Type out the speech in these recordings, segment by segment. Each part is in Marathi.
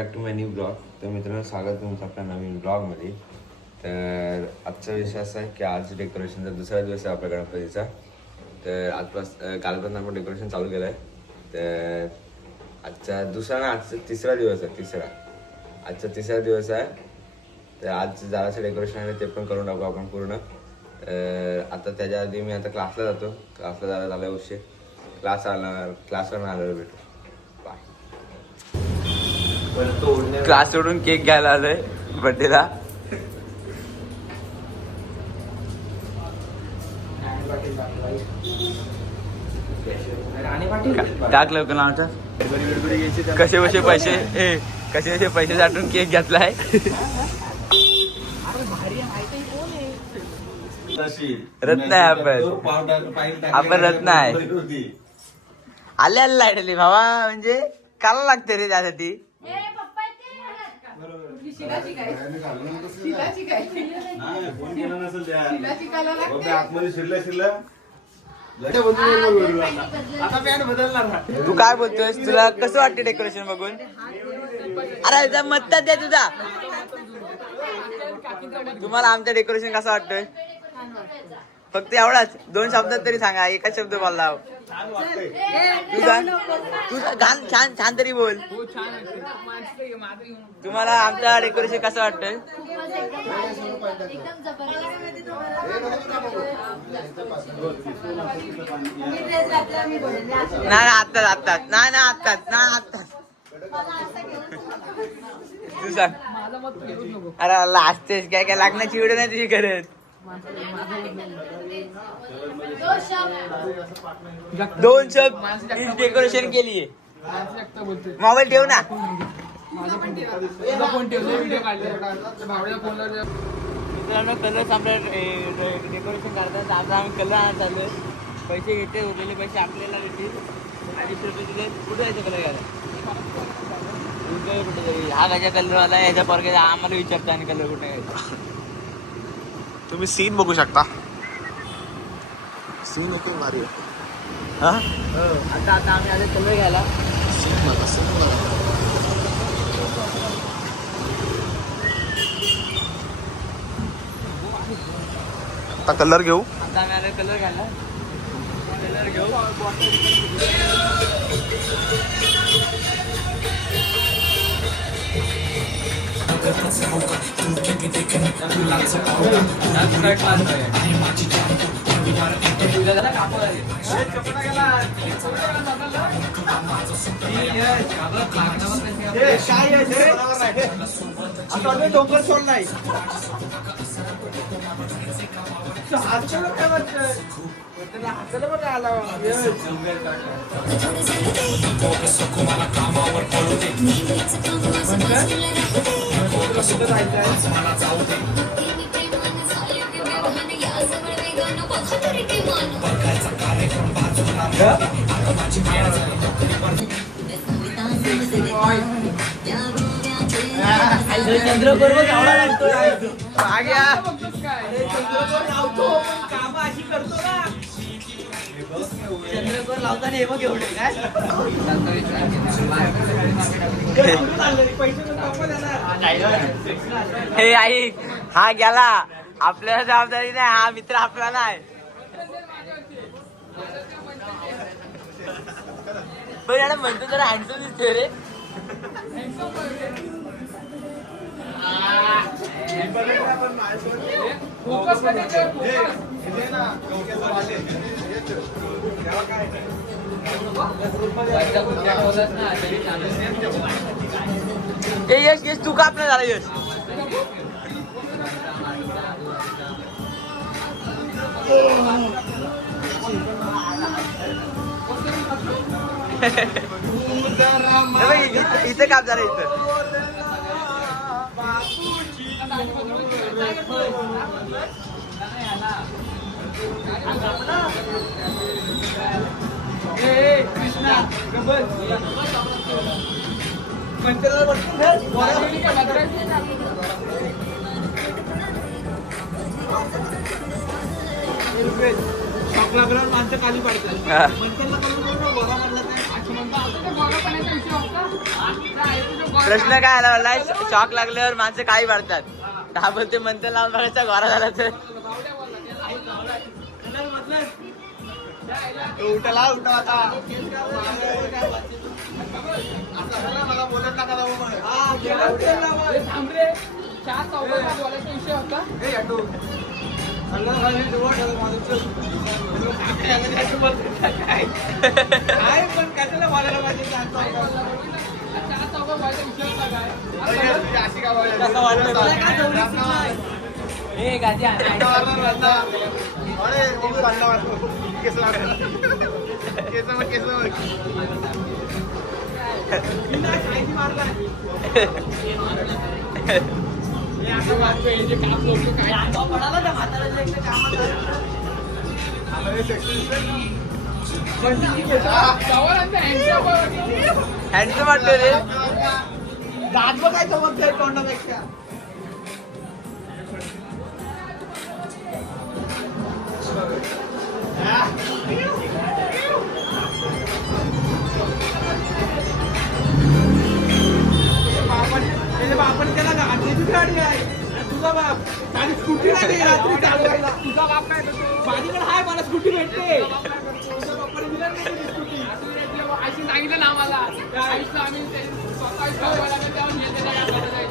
Back to my new blog. तर मित्रांनो, स्वागत तुमचं आपल्या नवीन ब्लॉगमध्ये. तर आजचा विषय असा आहे की आज डेकोरेशनचा दुसरा दिवस आहे आपल्या गणपतीचा. तर कालपासून आपण डेकोरेशन चालू केलं आहे. तर आजचा दुसरा ना, आजचा तिसरा दिवस आहे. आजचा तिसरा दिवस आहे. तर आज जरासं डेकोरेशन आहे ते पण करून टाकू आपण पूर्ण. आता त्याच्या आधी मी आता क्लासला जातो. क्लासला झाला उशीर. क्लासवर आल्यावर भेटू. क्लास सोडून केक घ्यायला आलोय बर्थडेला. टाक लवकर नावचा. कसे पैसे साठून केक घेतलाय. रत्न आहे आपण रत्न आहे. आले लाईटली भावा, म्हणजे काला लागते रे त्यासाठी. तू काय बोलतोय? तुला कसं वाटतं डेकोरेशन बघून? अरे मतदार द्या तुझा. तुम्हाला आमचं डेकोरेशन कसं वाटतंय? फक्त एवढाच 2 शब्दात तरी सांगा. एकच शब्द बोलला. छान तरी बोल. तुम्हाला आमचं डेकोरेशन कसं वाटतंय? नाही आत्ताच तू सांग. अरे लास्टेस काय लागण्याची व्हिडिओ नाही तुझी करत. 2 शब्द डेकोरेशन केली. मोबाईल ठेव ना. कलर डेकोरेशन करतात. आता आम्ही कलर आणत चाललोय. पैसे घेते, उरलेले पैसे आपल्याला देतील. आणि कुठे जायचं कलर घ्यायला? कुठे तरी हा कशा कलरवाला आहे याच्या परगे आम्हाला विचारता. आणि कलर कुठे घ्यायचा? तुम्ही सीन बघू शकता. सीन एकदम भारी आहे. आता आम्ही आले कलर घ्यायला. सीन बघा. आता कलर घेऊ. आता आम्ही आले कलर घ्यायला. डोंगर सोडलाय. चंद्रपूर लावताना हे बघ एवढे काय. हे आई हा गेला. आपल्याला जबाबदारी नाही. हा मित्र आपला नाही. पण याला म्हणतो जरा हँडसम दिसतोय रे. यश तू का आपला झाला यश? इथं काम झालं. इथं कृष्णा माणसं खाली पडतात. प्रश्न काय आला मला शॉक लागल्यावर माणसं काही वाढतात दहा बोलते म्हणते लावून बघायचा घोरा झाला तर उठला उठा आता मला बोलत नका जाऊ हँडसम वाटतो रे दात काय समजतंय तोंडापेक्षा आपण त्याला गाडीची गाडी आहे तुझा बाप आणि स्कूटी नाही रात्री चालवायला तुझा बाप काय माझीकडे हाय मला स्कूटी भेटते तुझ्या बापाने दिला नाही स्कूटी अशी सांगितलं ना आम्हाला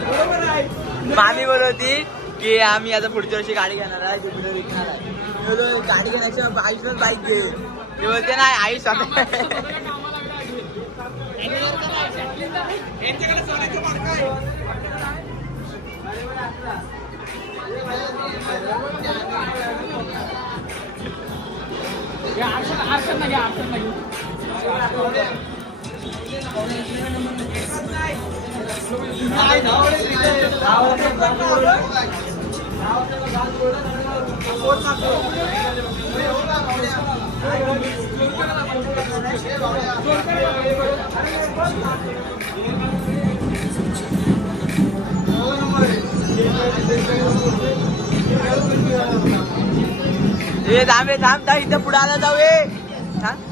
बरोबर आहे मामी बोलवती की आम्ही आता पुढच्या वर्षी गाडी घेणार आहे ज्युपिटर विकणार आहे मी बोललो, गाडी घेण्याच्या आयुष्यात बाईक घे ते बोलते नाही आई स्वतः यांच्याकडे सोन्याचं मार्क आहे ए थांब थांब इथं पुढे आला जाऊ थांब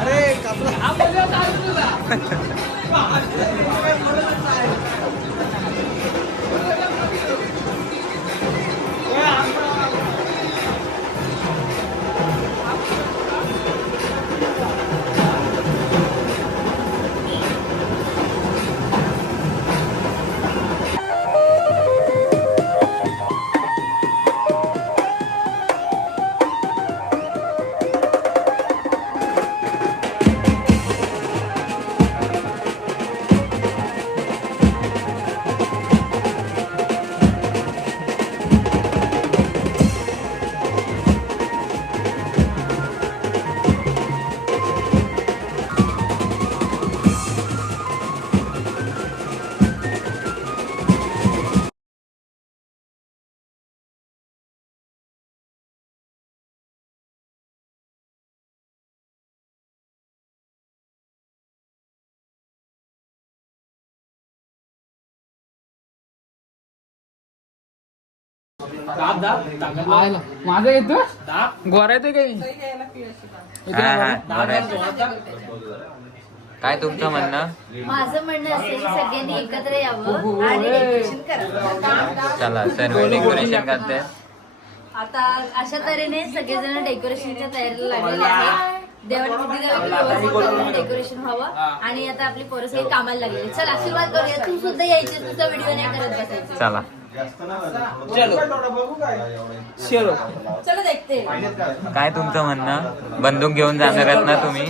अरे कपडा माझा येतो गोरा येतोय काही काय तुमचं म्हणणं? माझं म्हणणं असेल की सगळ्यांनी एकत्र यावं आणि डेकोरेशन करावं. चला सर्व डेकोरेशन करते. आता अशा तऱ्हेने सगळेजण डेकोरेशनच्या तयारीला लागलेले आहेत. देवाला किती व्यवस्थित डेकोरेशन व्हावं आणि आता आपली पोरं सगळी कामाला लागलेली. चल आशीर्वाद करूया. तू सुद्धा यायची, तुझा व्हिडिओ नाही करत बसायचं. चला चलो चलो देखते. काय तुमचं म्हणणं? बंदूक घेऊन जाणार आहेत ना तुम्ही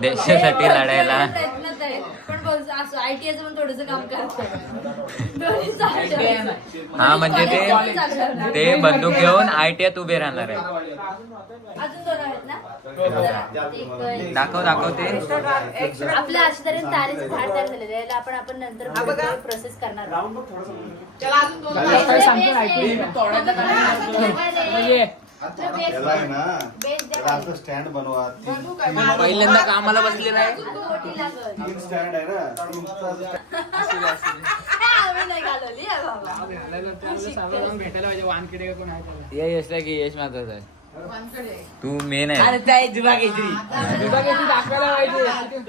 देशासाठी लढायला? प्रयत्नात आहे पण असं ITI चं पण थोडंसं काम करतोय. दोन्ही चालतं. हा म्हणजे ते बंदूक घेऊन ITI उभे राहणार आहे. अजून दोन आहेत ना. दाखव ते. आपल्या अशा तऱ्हेने तारेचं झाड तयार झालेलं आहे. आपण नंतर प्रोसेस करणार आहोत. त्याला अजून दोन स्टँड बनवा. पहिल्यांदा कामाला बसले नाही. तीन स्टँड आहे ना. आम्ही नाही घालवली आहे बाबा. भेटायला पाहिजे वानखेडे कोण आहे त्याला. यश आहे की यश महत्वाचा आहे. तू मेन आहे. दाखवायला पाहिजे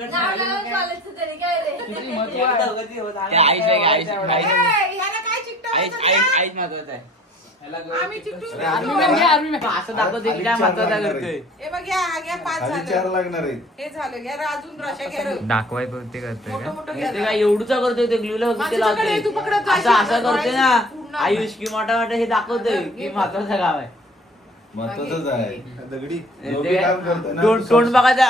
नाव लावून चालायचं तरी काय रे. किती महत्व आहे. आईश आहे की आईश ह्याला काय चिकटवायचं? आईश महत्वाचा आहे. आम्ही चिकटून आर्मी मॅन असं दाखवते की काय महत्वाचा करतोय. हे बघ घ्या 5 खाली झालं. 4 लागणार आहे. हे झालं घ्या रे, अजून रशा घ्या रे. दाखवाय ते करतोय मोठं का? मोठं ते घ्या. काय एवढूचा करतोय ते ग्लूला फक्त ते माझ्याकडे लावतोय. तू पकडत जाशील. असं करतोय ना पूर्ण. आयुष की मोठा मोठा हे दाखवतोय की महत्वाचं गाव आहे. महत्वाचंच आहे. दगडी ते जो बी काम करतोय ना, तोंड बघायचं.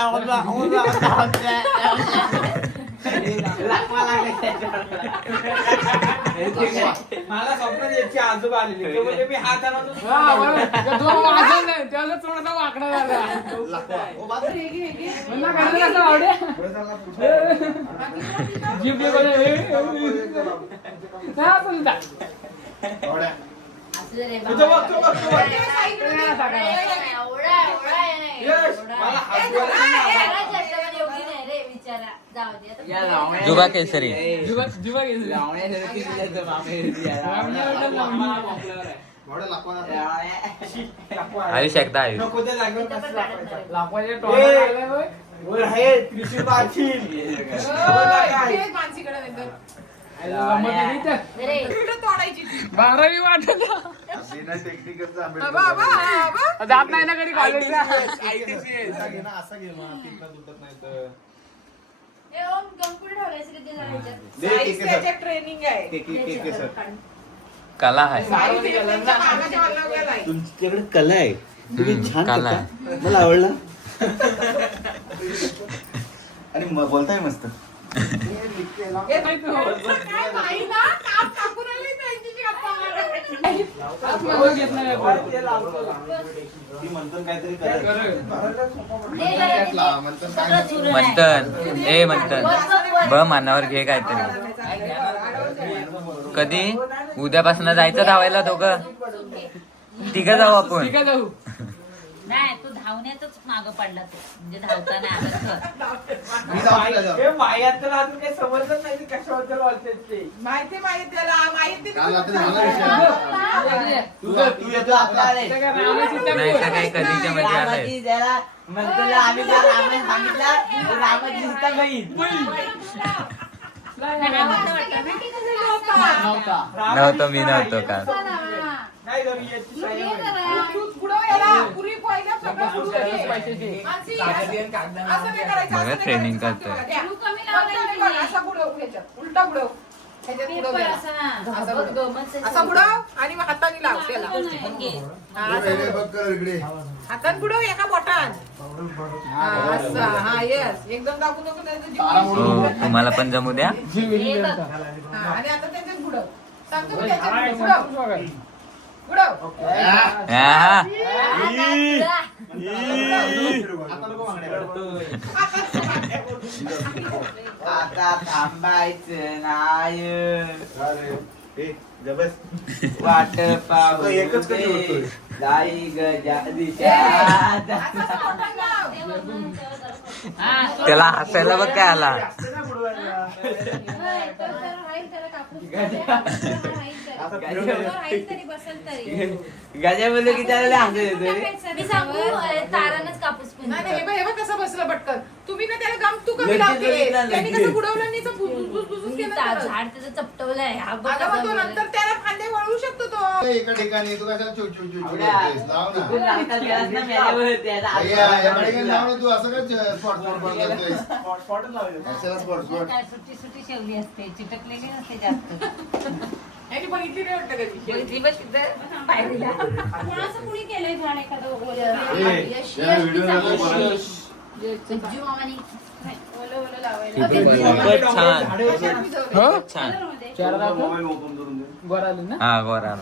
मला स्वप्नात याची आजोबा आलेली. ते बोलले, मी हात आणून थोडासा वाकडा झाला हे घे, हे घे. म्हणला काय असं आवडे जीभ असं रे बाबा. तुझं बघ, तू बघ, तू बघ. एवढा आहे नाही. यश, एवढा मला आहे. हात जोडून एवढा जास्त पण एवढी नाही रे बिचारा. जाऊ दे आता. जुबा केसरी. जीवा घेतली आयुष एकदा आयुष. नको त्या जागेवर इथं पण कसं काढत लापायचं? नाही. लाकवाचे ए! टोळा लागलाय बघ. वर आहे, त्रिशूल पाटील. हे मानसीकडे नंतर. गंमत आहे इथं. रे. कुठं तोडायची ती? 12वी वाटत बिना टेक्निकलचं आंबेडकर बाबा, बाबा. जात नाही ना कधी कॉलेजला. असा घे ना, असा घे मग, तिथनं तुटत नाही तर. ए, ओम, गंगपूर ठेवलायस रे ते जरा ह्याच्यात. दे साईज केके सर. त्याच्यात ट्रेनिंग आहे. केके सर. कला आहे. साईज त्यांच्या मागाच्या वाला गेलाय. तुमच्याकडे कला आहे तुम्ही छान कला करता. मला आवडला आणि बोलताय मस्त. हे काय माही ना, काम टाकून आली त्यांची गप्पा मारायला. आत्महत्या घेत नाही आपण. ती म्हणतो काहीतरी करा. दे जरा ते. सगळं चुरून आहे. मंथन ए मंथन ब मानावर घे काहीतरी. कधी उद्यापासून जायचं धावायला दोघं तिघं जाऊ आपण. ठीक आहे जाऊ. नाही तू धावण्यातच मागं पडला तू म्हणजे धावता नाही आलं तर. मी जाऊ तुला जाऊ. हे मायात तर अजून काही समजत नाही की कशाबद्दल बोलतात ते. माहिती त्याला माहिती काल रात्री मला विचारलं. तू येतो आपला रे. ते काय रामाची त्या नाही तर काही कधीच्या मध्ये आलंय. नव्हतं मी नव्हतो का. नाही गं, मी याची सवय नाही. तू पुढं याला पुरी पहिल्या सगळं पुढं घे. पैशाची. मानसी, असं नाही करायचं, असं नाही ट्रेनिंग करायचं. करतोय. द्या. बघ, असा बुडव ह्याच्यात. उलटा बुडव. ह्याच्यात बुडव त्याला. असा बुडव आणि मग हाताने लाव त्याला. हा, असं इकडे बुडव. बघ कर इकडे. हातान बुडव एका बोटान. हा, असं. हा, येस. एकदम दाबू नको त्याचं जीव. हो तुम्हाला पण जमू द्या. हा, आणि आता त्याच्यात बुडव. सांगतो मी त्याच्यात बुडव. बुडव. हा. आता नको मागणे. आता थांबायचं नाही. अरे, ए, वाट पाहू एकच कधी होतोय? लाई गजा दिशा त्याला हसायला बघ काय आला गजा बोललो की त्याला हसू येतो मी सांगू तारानच कापूस पण नाही नाही, हे बघ कसं बसलं पटकन. तुम्ही ना त्याला गम तू कमी लगेच लावते बघितलं, त्यांनी लगेच. कसं बुडवलं नाही तर भुसभुस केलं तर. झाड त्याचं चपटवलंय हा बघ अगं मग तो कसा नंतर त्याला फांदे वळवू शकतो तो. एका ठिकाणी तू कशाला चू चू चू चू करतोयस? लाव ना तू लावताच गेलास ना माझ्यावर त्याला भैया, या ठिकाणी लाव ना तू असं काय स्पॉट स्पॉट करतोयस? कशाला स्पॉट स्पॉट सुट्टी सुट्टी शेवली असते चिटकलेली नसते जास्त यांनी बघितली नाही वाटतं कधी. बघितली बघ तिथं पायरीला असं कुणी केलंय झाड एखादं यश या व्हिडिओ नको बनवू. सज्जू मामानी ओलं ओलं लावायला. खूपच छान हो खूपच छान मोबाईल ओपन करून दे. वर आले ना हा गोरा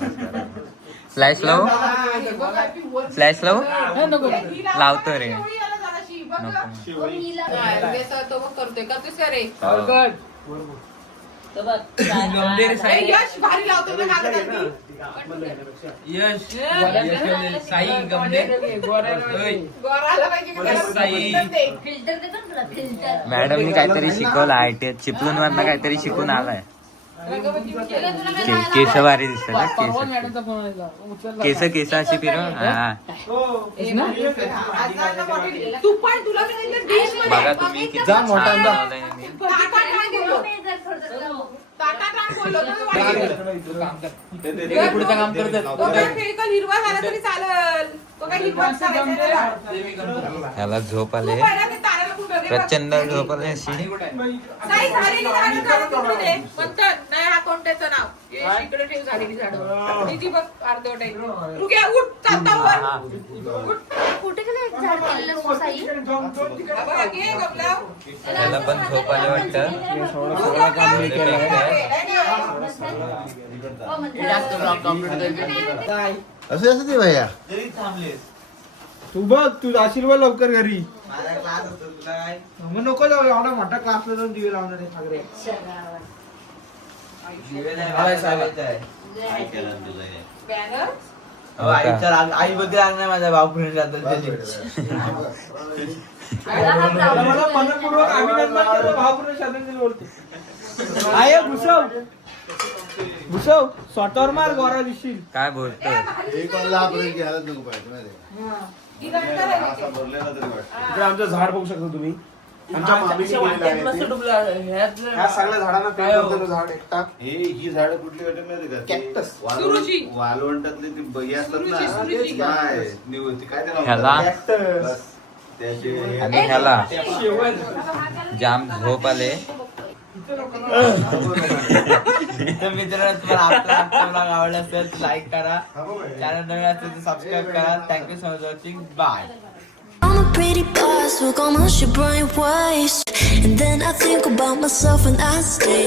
फ्लॅश लावू हा, हे बघ, ती वर- फ्लॅश लावू हे नको ही लावा लावतो बघ, रे. शेवळी याला जराशी, बघ. नको हा, रुबेसा तो बघ करतोय करतोयस का रे? गड गंभीर ए, यश भारी लावतो ना कागदात. यश साई गंभीर गोराला पाहिजे की त्याला फिल्टर दे. फिल्टर देतो ना तुला फिल्टर मॅडमनी काहीतरी शिकवलं आयटी चिपळूण वरनं काहीतरी शिकून आलाय केस भारी दिसत ना परवा केस मॅडमचा फोन आला उचलला केस केस अशी फिरव हा तू पण तुला मी सांगितलं dish मध्ये. बघा तुम्ही किती जा मोठा छान जा. लावलंय यांनी. ताटात आण बोललो. ताटात आण बोललो. तो वाढली. पुढचं काम करतात तो काय chemical हिरवा झाला तरी चालेल. तो काय हिरवाच करायचा नाही त्याला. याला झोप आले तू पहिला ते ताराला कुठं बघ. प्रचंड झोप आले अशी नाही, झालेली झाडं काढून तिकडून दे. म्हणतात, नाही हा कोणत्याचं नाव हे इकडे ठेव झालेली झाडं. ती बघ अर्धवट आहे. तू घे, उठ चालता वर. उठ. कुठे गेलं एक झाड केलेलं असं साई हा बघा, घे गमलाव. त्याला पण झोप आले वाटतं तू गमलाव. असं असं ते भैया जरी थांबलेस तू बघ तू जाशील बघ लवकर घरी माझा क्लास असतो तुला काय मग नको जाऊ एवढा मोठा क्लासला जाऊन दिवे लावणार आहे सागरे दिवे नाही लावायचं आहे. काय केलं तुझं हे? बॅनर हो का? आई बद्दल नाही माझा भाऊ फ्रेंड मला मनपूर्वक अभिनंदन केलं भावपूर्ण श्रद्धांजली बोलतो आय भुसव स्वतःवर मार गोरा दिसशील काय बोलतोय एक वाजला पर्यंत घ्यायला नको पाहिजे माहिती आहे? ही नंतर आहे असा भरलेला तरी वाटतं इकडे आमचं झाड बघू शकता तुम्ही आमच्या मामीने केलेलं आहे ते. ह्या सगळ्या झाडांना पेरलेलं झाड एकटा ही झाडं कुठली वाटत माहिती का ती Cactus. सुरुची. वालवंटातली ती बही असतात सुरुची, ना सुरुची. काय ती काय त्याला ह्याला? म्हणतात? बस. त्याचे आणि ह्याला जाम झोप आले तर मित्रांनो तुम्हाला आपला ब्लॉग आवडला असेल लाईक करा चॅनल नवीन असेल तर सबस्क्राईब करा thank you so much watching bye I'm a pretty boss, look almost your brain waste. And then I think about myself and I stay.